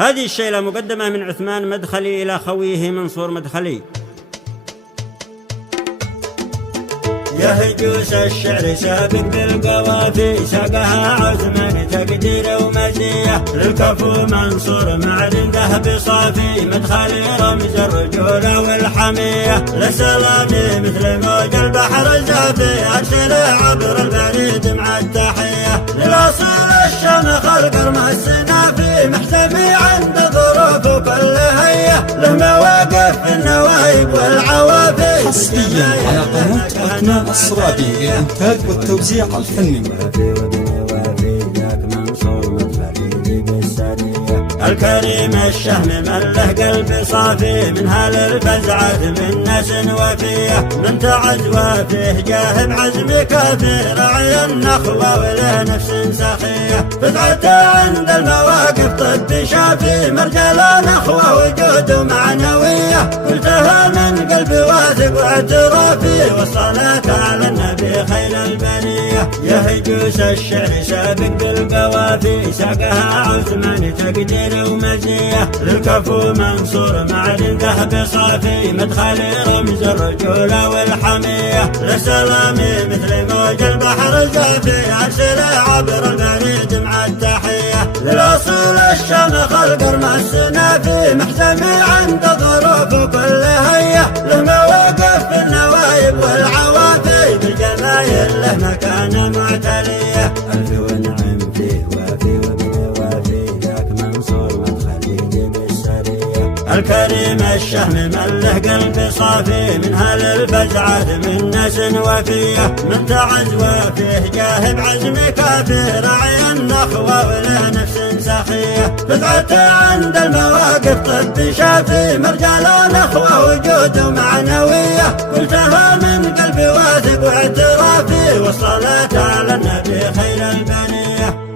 هذه الشيلة مقدمة من عثمان مدخلي إلى خويه منصور مدخلي. يا هجوس الشعر سابق بالقوافي، ساقها عثمان تقدير ومزية، للكفو منصور معدن ذهب صافي، مدخلي رمز الرجولة والحمية، للسلامي مثل موج البحر الزافي، أرسل عبر البريد مع التحية، للأصيل الشمخ القرم السنافي، محتمي عند ظروف كل هية، له مواقف في النوايب والعوافي. حصريا على قناة عثمان الصرابي للإنتاج والتوزيع الفني. الكريم الشهم من له قلب صافي، من هال الفزعة من ناس وفيه، من تعز وفيه جاه بعزم كافي، رعي النخوة وله نفس سخية، فزعته عند المواقف طب شافي، مرجل نخوة وجود ومعنوية، قلتها من قلب واثق واعترافي، والصلاة على النبي خير البرية. يا هجوس الشعر سابق بالقوافي، ساقها عثمان تقدير ومزية، للكفو منصور معدن ذهب صافي، مدخلي رمز الرجولة والحمية، للسلامي مثل موج البحر الزافي، أرسل عبر البريد مع التحية، للأصول الشمخ القرم السنافي، محتمي عند ظروف كل هية، له مواقف في النوايب والعوافي، بالجمايل له مكانة معتلية، ألف ونعم فيه وافي وابن وافي، ذاك منصور مدخلي بالسرية. الكريم الشهم من له قلب صافي، من هال الفزعة من ناس وفيه، من تعز وفيه جاه بعزم كافي، رعي النخوة وله نفس سخية، فزعته عند المواقف طب شافي، مرجال نخوة وجود ومعنوية، قلتها من قلبي واثق واعترافي، والصلاة على النبي خير البرية.